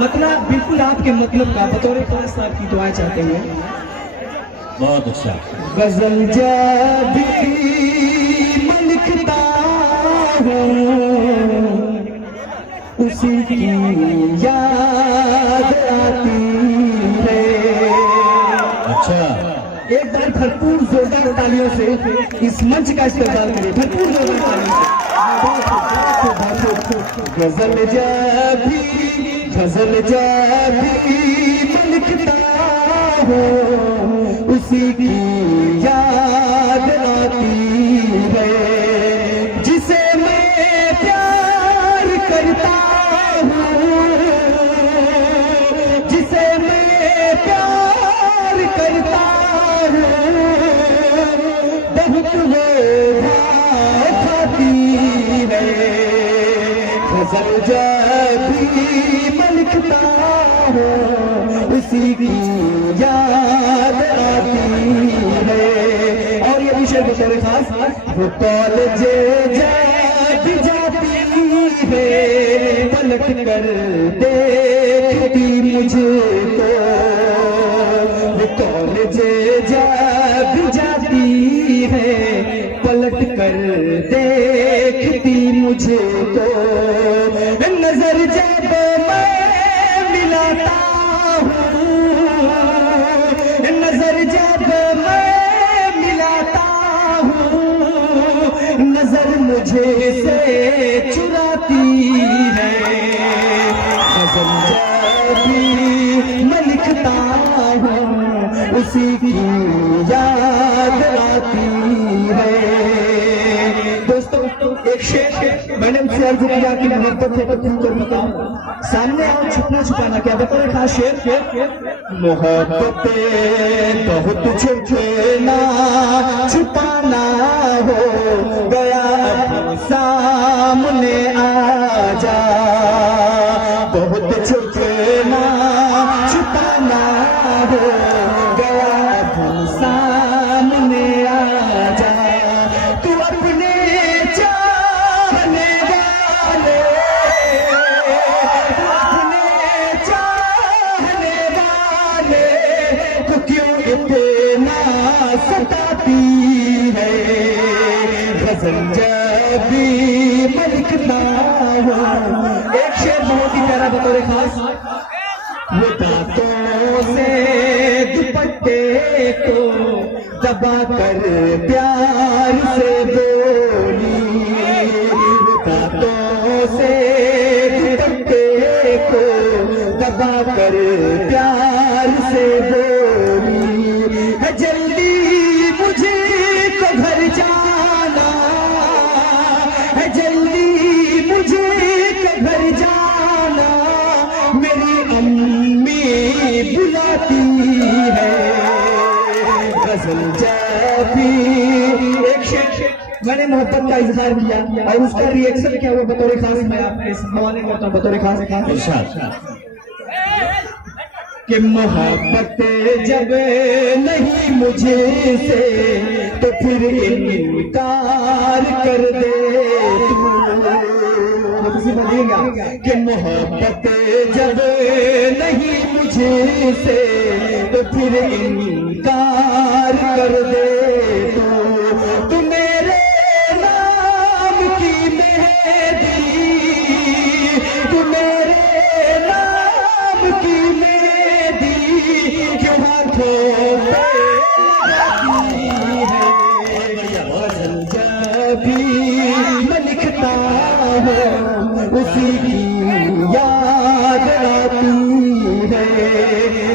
मतलब बिल्कुल आपके मतलब का बतौर खास आपकी दुआएं चाहते हैं। बहुत अच्छा। गजल जब भी मैं लिखता हूँ उसी की याद आती है। अच्छा, एक बार भरपूर जोरदार तालियों से इस मंच का इस्तेमाल करें, भरपूर जोरदार तालियों से। गजल जब भी मैं लिखता हूँ उसी की याद आती है। जिसे मैं प्यार करता हूँ, जिसे मैं प्यार करता हूँ, बहुत वो खाती है। गजल जब भी मैं लिखता हूँ उसी की याद आती है। और ये विषय बतौर खास, वो कॉलेज जब जाती है पलट कर देखती मुझको, वो कॉलेज जब जाती है पलट कर देखती मुझको। नजर जब मैं मिलाता हूँ, नजर जब मैं मिलाता हूँ, नजर मुझे से चुराती है। गजल जब भी मैं लिखता हूँ उसी की याद आती है। दोस्तों एक शेर मैंने उनसे अर्ज किया कि मोहब्बत है तो क्यों कर बताऊं, सामने आओ छुपना छुपाना क्या बतौर खास शेर। मोहब्बत बहुत छुपना छुपाना हो गया अब सामने आ जा। बहुत छुपना छुपाना हो गया अब सामने आ जा। तू अपने चाहने वाले, तू अपने चाहने वाले को क्यों इतना सताती है। गजल जब भी मैं लिखता हूँ, एक शेर बहुत ही प्यारा बतौर खास। वो दांतों से दुपट्टे को दबा कर प्यार से बोली, वो दांतों से दुपट्टे को दबा कर प्यार से बोली। जल्दी मुझे तो घर जाना है, जल्दी मुझे तो घर जाना, मेरी अम्मी बुलाती है। गजल जब भी एक शेर मैंने मोहब्बत का इजहार किया और उसका रिएक्शन क्या हुआ बतौर खास मैं आपके हवाले करता हूँ बतौर खास। कि मोहब्बत जब नहीं मुझे से तो फिर इनकार कर दे कि मोहब्बत जब नहीं मुझे से तो फिर इनकार कर दे। तू मेरे नाम की मेहंदी, तू मेरे नाम की मेहंदी क्यों हाथों पे लगाती है। गजल जब भी मैं लिखता हूँ उसी की याद आती है।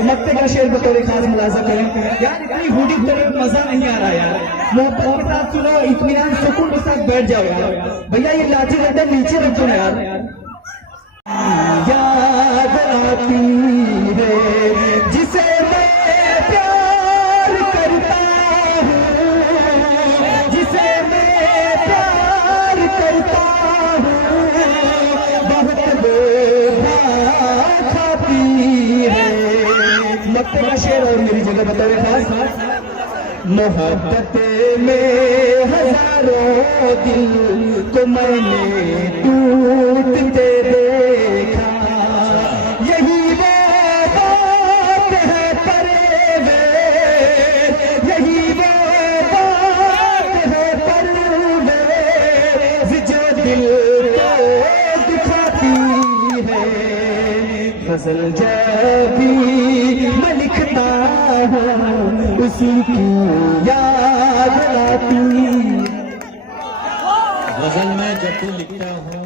मत्ते का शेर बतौर खास मुलाजा करें। यार इतनी हुडी तरफ मजा नहीं आ रहा यार, मोहब्बत के साथ सुनो, इत्मीनान सुकून के साथ बैठ जाओ यार। भैया ये लाठी डंडा नीचे रख दो यार। याद आती है जिसे मैं प्यार करता हूँ, जिसे मैं प्यार करता हूँ, बहुत खाती है। मक्के का शेर और मेरी जगह बता रहे खास। मोहब्बत में हजारों दिल को मैंने टूटते देखा। यही वो बात है परवेज़, यही वो बात है परवेज़, जो दिल को दिखाती है। गजल जब भी मैं लिखता हूँ उसी की याद आती। गजल में जब भी लिखता हूँ